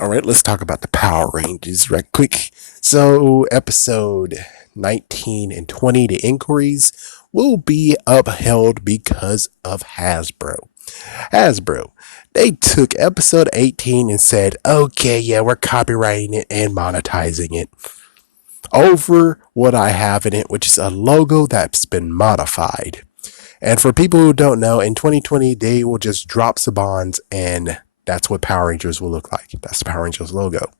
All right, let's talk about the Power Rangers right quick. So, episode 19 and 20, the inquiries will be upheld because of Hasbro. Hasbro, they took episode 18 and said, okay, yeah, we're copyrighting it and monetizing it over what I have in it, which is a logo that's been modified. And for people who don't know, in 2020, they will just drop Sabons and that's what Power Rangers will look like. That's the Power Rangers logo.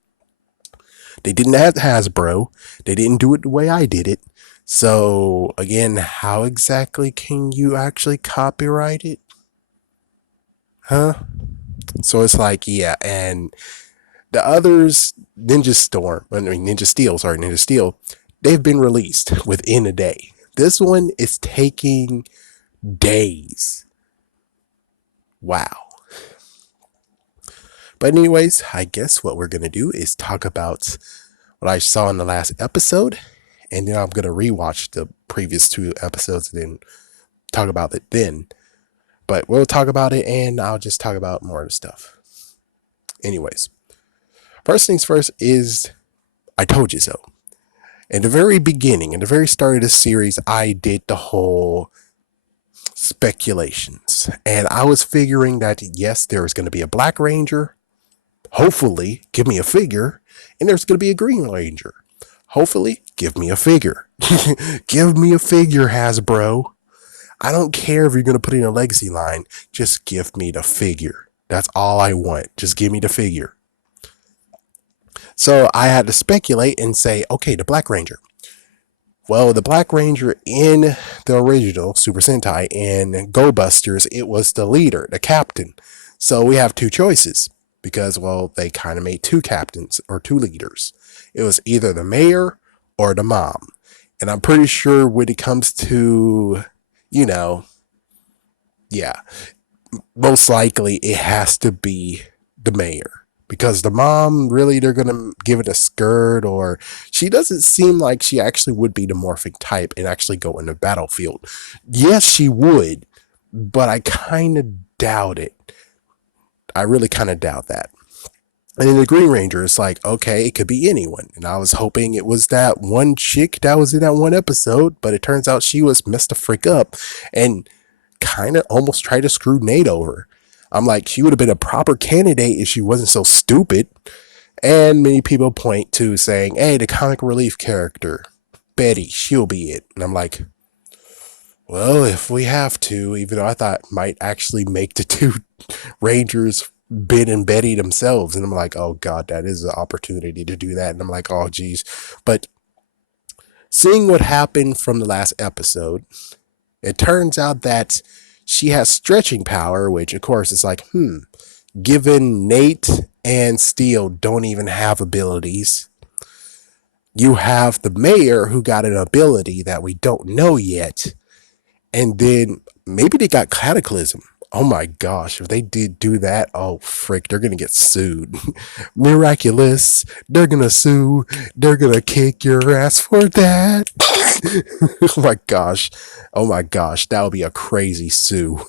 They didn't have Hasbro. They didn't do it the way I did it. So again, how exactly can you actually copyright it? Huh? So it's like, yeah, and the others, Ninja Steel, they've been released within a day. This one is taking days. Wow. But anyways, I guess what we're gonna do is talk about what I saw in the last episode, and then I'm gonna rewatch the previous two episodes and then talk about it then. But we'll talk about it, and I'll just talk about more of the stuff. Anyways, first things first is I told you so. In the very beginning, in the very start of this series, I did the whole speculations, and I was figuring that yes, there is going to be a Black Ranger. Hopefully, give me a figure, and there's going to be a Green Ranger. Hopefully, give me a figure. Give me a figure, Hasbro. I don't care if you're going to put in a legacy line. Just give me the figure. That's all I want. Just give me the figure. So I had to speculate and say, okay, the Black Ranger. Well, the Black Ranger in the original Super Sentai and Go Busters, it was the leader, the captain. So we have two choices because, well, they kind of made two captains or two leaders. It was either the mayor or the mom. And I'm pretty sure when it comes to, yeah, most likely it has to be the mayor. Because the mom, really, they're going to give it a skirt, or she doesn't seem like she actually would be the morphing type and actually go in the battlefield. Yes, she would, but I kind of doubt it. I really kind of doubt that. And in the Green Ranger, it's like, okay, it could be anyone. And I was hoping it was that one chick that was in that one episode, but it turns out she was messed the frick up and kind of almost tried to screw Nate over. I'm like, she would have been a proper candidate if she wasn't so stupid. And many people point to saying, hey, the comic relief character, Betty, she'll be it. And I'm like, well, if we have to, even though I thought might actually make the two Rangers Ben and Betty themselves. And I'm like, oh God, that is an opportunity to do that. And I'm like, oh geez. But seeing what happened from the last episode, it turns out that she has stretching power, which of course is like, given Nate and Steel don't even have abilities, you have the mayor who got an ability that we don't know yet. And then maybe they got Cataclysm. Oh my gosh, if they did do that, oh frick, they're gonna get sued. Miraculous, they're gonna sue, they're gonna kick your ass for that. Oh my gosh, that would be a crazy sue.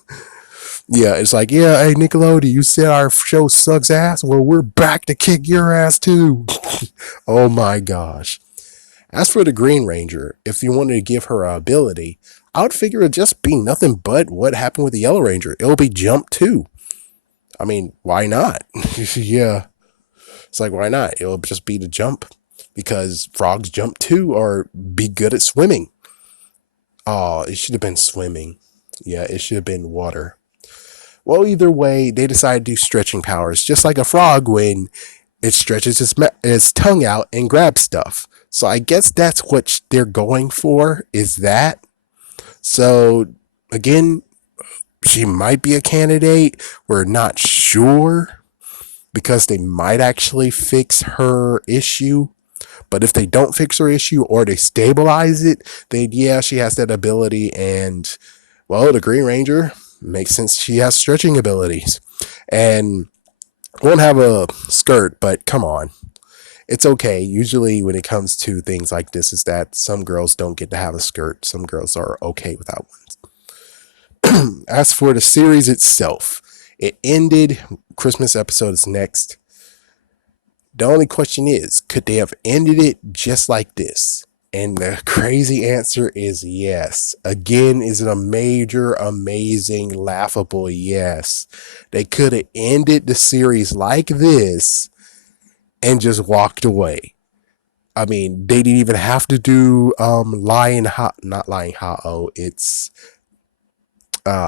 Yeah, it's like, yeah, hey Nickelodeon, you said our show sucks ass. Well, we're back to kick your ass too. Oh my gosh. As for the Green Ranger, if you wanted to give her an ability, I would figure it'd just be nothing but what happened with the Yellow Ranger. It'll be jump too. I mean, why not? Yeah. It's like, why not? It'll just be the jump because frogs jump too or be good at swimming. Oh, it should have been swimming. Yeah, it should have been water. Well, either way, they decided to do stretching powers, just like a frog when it stretches its tongue out and grabs stuff. So I guess that's what they're going for, is that. So again, she might be a candidate. We're not sure because they might actually fix her issue. But if they don't fix her issue or they stabilize it, then yeah, she has that ability. And well, the Green Ranger makes sense. She has stretching abilities and won't have a skirt, but come on. It's okay. Usually when it comes to things like this is that some girls don't get to have a skirt. Some girls are okay without one. As for the series itself, it ended. Christmas episode is next. The only question is, could they have ended it just like this? And the crazy answer is yes. Again, is it a major, amazing, laughable yes? They could have ended the series like this and just walked away. I mean, they didn't even have to do not Lion Ha-Oh. It's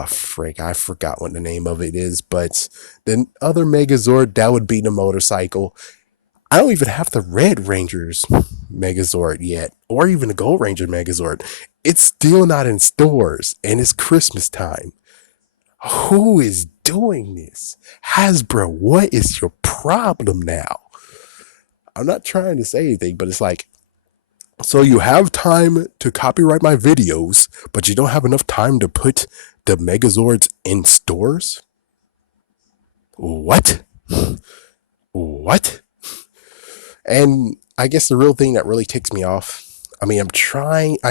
frick, I forgot what the name of it is, but the other Megazord, that would be the motorcycle. I don't even have the Red Ranger's Megazord yet, or even the Gold Ranger Megazord. It's still not in stores, and it's Christmas time. Who is doing this? Hasbro, what is your problem now? I'm not trying to say anything, but it's like, so you have time to copyright my videos, but you don't have enough time to put the Megazords in stores? What? What? And I guess the real thing that really ticks me off, I mean, I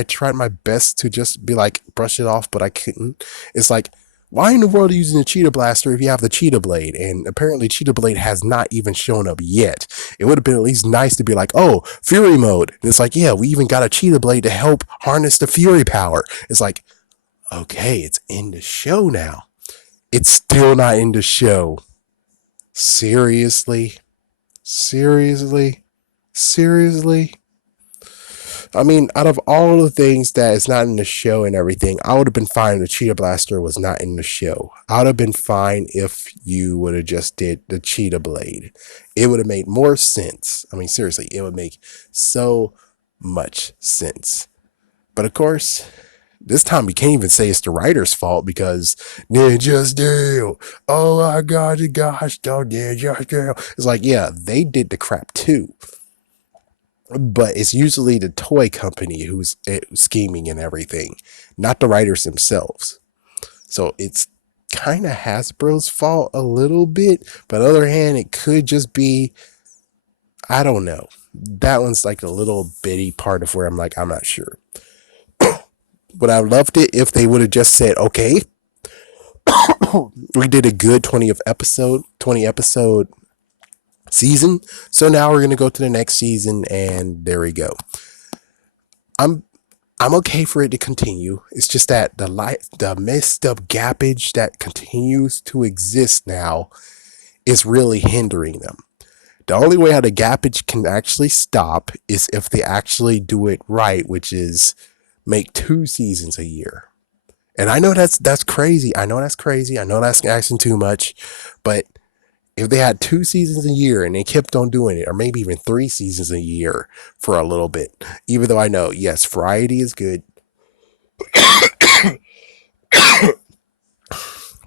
tried my best to just be like, brush it off, but I couldn't. It's like, why in the world are you using the Cheetah Blaster if you have the Cheetah Blade? And apparently Cheetah Blade has not even shown up yet. It would have been at least nice to be like, oh, Fury Mode. And it's like, yeah, we even got a Cheetah Blade to help harness the Fury power. It's like, okay, it's in the show now. It's still not in the show. Seriously? Seriously? Seriously? I mean, out of all the things that is not in the show and everything, I would have been fine if the Cheetah Blaster was not in the show. I would have been fine if you would have just did the Cheetah Blade. It would have made more sense. I mean, seriously, it would make so much sense. But of course, this time we can't even say it's the writer's fault because Ninja Steel. Oh my gosh, don't Ninja Steel. It's like, yeah, they did the crap too. But it's usually the toy company who's scheming and everything, not the writers themselves. So it's kind of Hasbro's fault a little bit, but on the other hand, it could just be, I don't know. That one's like a little bitty part of where I'm like, I'm not sure. But I loved it if they would have just said, okay, we did a good 20 episode season, so now we're going to go to the next season, and there we go. I'm okay for it to continue. It's just that the messed up gappage that continues to exist now is really hindering them. The only way how the gappage can actually stop is if they actually do it right, which is make 2 seasons a year. And I know that's crazy. I know that's crazy. I know that's asking too much, but if they had 2 seasons a year and they kept on doing it, or maybe even 3 seasons a year for a little bit, even though I know, yes, variety is good,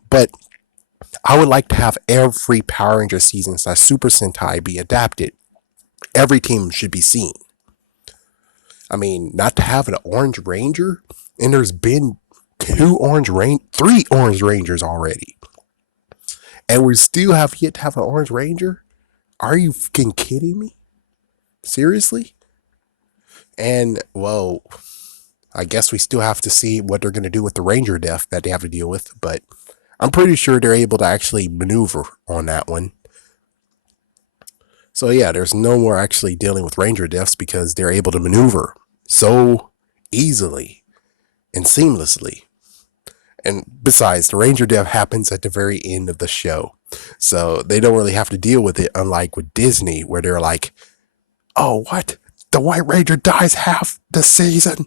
but I would like to have every Power Ranger season / Super Sentai be adapted. Every team should be seen. I mean, not to have an Orange Ranger, and there's been 3 Orange Rangers already. And we still have yet to have an Orange Ranger? Are you fucking kidding me? Seriously? And, well, I guess we still have to see what they're going to do with the Ranger death that they have to deal with, but I'm pretty sure they're able to actually maneuver on that one. So yeah, there's no more actually dealing with Ranger deaths because they're able to maneuver so easily and seamlessly. And besides, the Ranger death happens at the very end of the show. So they don't really have to deal with it, unlike with Disney, where they're like, oh, what? The White Ranger dies half the season?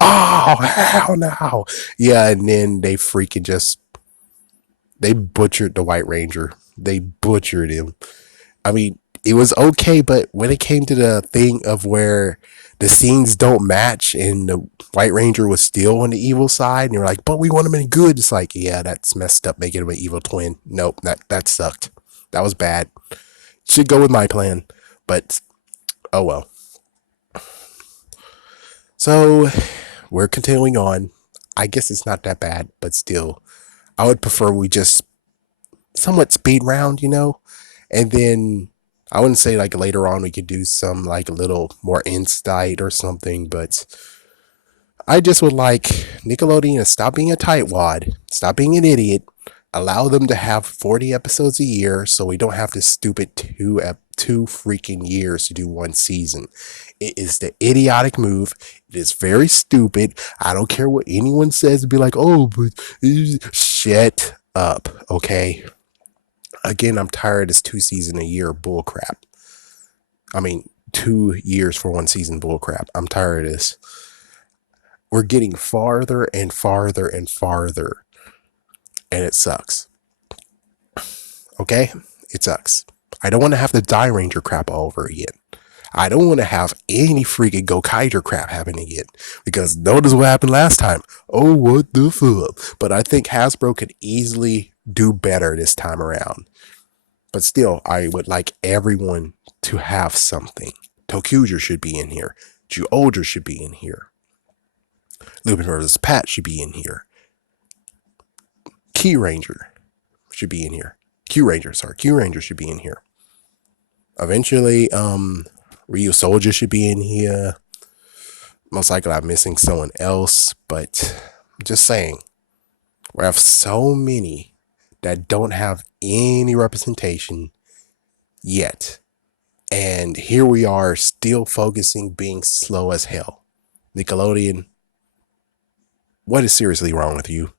Oh, hell no. Yeah, and then they freaking they butchered the White Ranger. They butchered him. I mean, it was okay, but when it came to the thing of where the scenes don't match and the White Ranger was still on the evil side, and you're like, but we want him in good. It's like, yeah, that's messed up, making him an evil twin. Nope, that sucked. That was bad. Should go with my plan, but oh well. So we're continuing on. I guess it's not that bad, but still, I would prefer we just somewhat speed round, and then I wouldn't say like later on we could do some like a little more insight or something, but I just would like Nickelodeon to stop being a tightwad, stop being an idiot, Allow them to have 40 episodes a year so we don't have to stupid two freaking years to do one season. It is the idiotic move. It is very stupid. I don't care what anyone says. Be like, oh, but shut up, okay? Again, I'm tired of this 2 season a year bullcrap. I mean, 2 years for one season bullcrap. I'm tired of this. We're getting farther and farther and farther, and it sucks. Okay? It sucks. I don't want to have the Die Ranger crap all over again. I don't want to have any freaking Gokaiger crap happen again. Because notice what happened last time. Oh, what the fuck? But I think Hasbro could easily do better this time around. But still, I would like everyone to have something. Tokuger should be in here. Older should be in here. Lupin vs. Pat should be in here. Key Ranger should be in here. Q Ranger should be in here. Eventually, Ryu Soldier should be in here. Most likely I'm missing someone else, but I'm just saying. We have so many that don't have any representation yet. And here we are still focusing, being slow as hell. Nickelodeon, what is seriously wrong with you?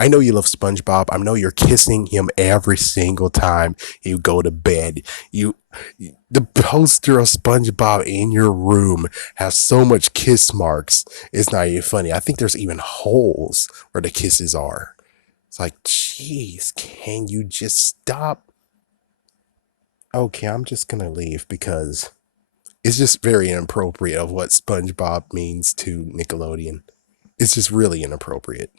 I know you love SpongeBob. I know you're kissing him every single time you go to bed. The poster of SpongeBob in your room has so much kiss marks. It's not even funny. I think there's even holes where the kisses are. It's like, jeez, can you just stop? Okay, I'm just gonna leave because it's just very inappropriate of what SpongeBob means to Nickelodeon. It's just really inappropriate.